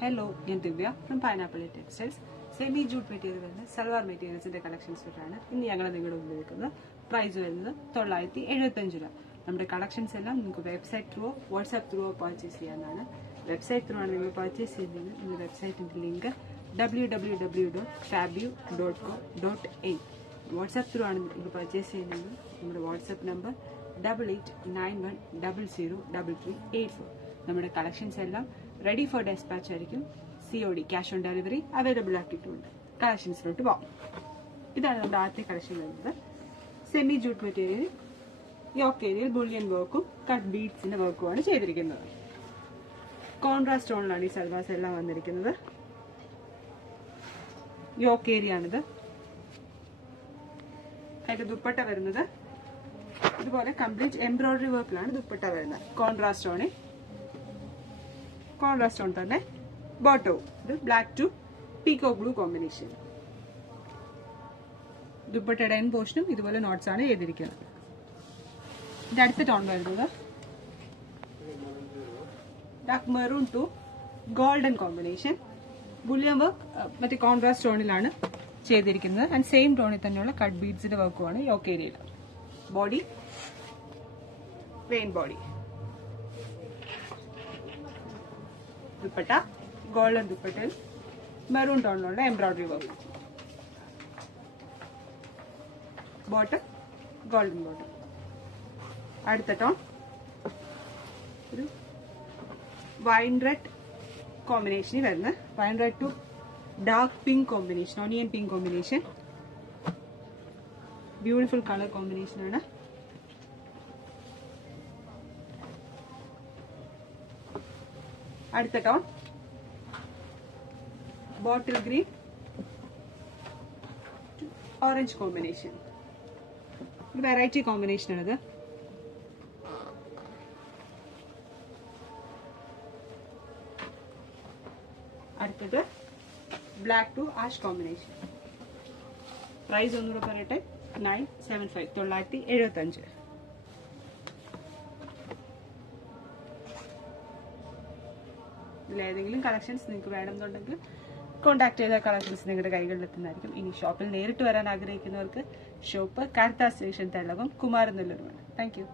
Hello, ഞാൻ Divya from Pineapple textiles. Semi jute material വരുന്ന salwar മെറ്റീരിയൽസിന്റെ collections ആയിട്ടാണ് ഇന്ന് ഞങ്ങൾ നിങ്ങളുടെ മുമ്പിൽ നിൽക്കുന്നത്. പ്രൈസ് വരുന്നത് 975 രൂപ. നമ്മുടെ കളക്ഷൻസ് എല്ലാം നിങ്ങൾക്ക് website through WhatsApp through purchase ചെയ്യാവുന്നതാണ്. വെബ്സൈറ്റ് ത്രൂ ആണ് നിങ്ങൾ പർച്ചേസ് ചെയ്യുന്നത്. നിങ്ങൾ വെബ്സൈറ്റിന്റെ ലിങ്ക് www.fabu.co.in. വാട്സ്ആപ്പ് ത്രൂ ആണ് നിങ്ങൾ പർച്ചേസ് ചെയ്യുന്നത്. നമ്മുടെ വാട്സ്ആപ്പ് നമ്പർ 8891003384. നമ്മുടെ കളക്ഷൻസ് എല്ലാം റെഡി ഫോർ ഡെസ്പാച്ച് ആയിരിക്കും. COD cash on delivery available ആക്കിയിട്ടുണ്ട്. കളക്ഷൻസിലോട്ട് പോകാം. ഇതാണ് നമ്മുടെ ആദ്യത്തെ കളക്ഷൻ വരുന്നത്. സെമി ജൂട്ട് മെറ്റീരിയൽ യോക്ക് ഏരിയയിൽ ബുള്ളിയൻ വർക്കും കട്ട് ബീഡ്സിന്റെ വർക്കുമാണ് ചെയ്തിരിക്കുന്നത്. കോൺട്രാസ്റ്റ് ടോണിലാണ് ഈ സൽവാസ് എല്ലാം വന്നിരിക്കുന്നത്. യോക്ക് ഏരിയ ആണിത്. അതിന്റെ ദുപ്പട്ട വരുന്നത് ഇതുപോലെ കംപ്ലീറ്റ് എംബ്രോയിഡറി വർക്കിലാണ് ദുപ്പട്ട വരുന്നത്. കോൺട്രാസ്റ്റ് ടോൺ തന്നെ ബോട്ടോ. ഇത് black to peacock blue combination. ദുപ്പട്ടയുടെ എൻ പോർഷനും ഇതുപോലെ നോട്ട്സ് ആണ് ചെയ്തിരിക്കുന്നത്. ഇത് അടുത്ത ടോൺ വരുന്നത് dark maroon to golden combination. Bullion work മറ്റേ കോൺട്രാസ്റ്റ് ടോണിലാണ് ചെയ്തിരിക്കുന്നത്. ആൻഡ് സെയിം ടോണിൽ തന്നെയുള്ള കട്ട് ബീഡ്സിന്റെ വർക്കുമാണ് യോക്ക് ഏരിയയിൽ. Body plain body. Dupatta golden ദുപ്പട്ടയിൽ മെറൂൺ ടോണിലുള്ള embroidery work. Bottom golden bottom. അടുത്ത ടോൺ ഒരു വൈൻ റെഡ് കോമ്പിനേഷനിൽ വരുന്ന wine red to dark pink combination, onion pink combination. Beautiful colour combination ആണ്. അടുത്ത tone bottle green orange combination. ഒരു വെറൈറ്റി കോമ്പിനേഷൻ ആണിത്. അടുത്തത് black to ash combination. Price ഒന്നുകൂടെ പറയട്ടെ, 975 975. ഇതിലേതെങ്കിലും കളക്ഷൻസ് നിങ്ങൾക്ക് വേണമെന്നുണ്ടെങ്കിൽ കോൺടാക്ട് ചെയ്ത കളക്ഷൻസ് നിങ്ങളുടെ കൈകളിലെത്തുന്നതായിരിക്കും. ഇനി ഷോപ്പിൽ നേരിട്ട് വരാൻ ആഗ്രഹിക്കുന്നവർക്ക് ഷോപ്പ് കാർത്താ സ്റ്റേഷൻ, തെള്ളകം, കുമാരനെല്ലൂരുമാണ്. Thank U.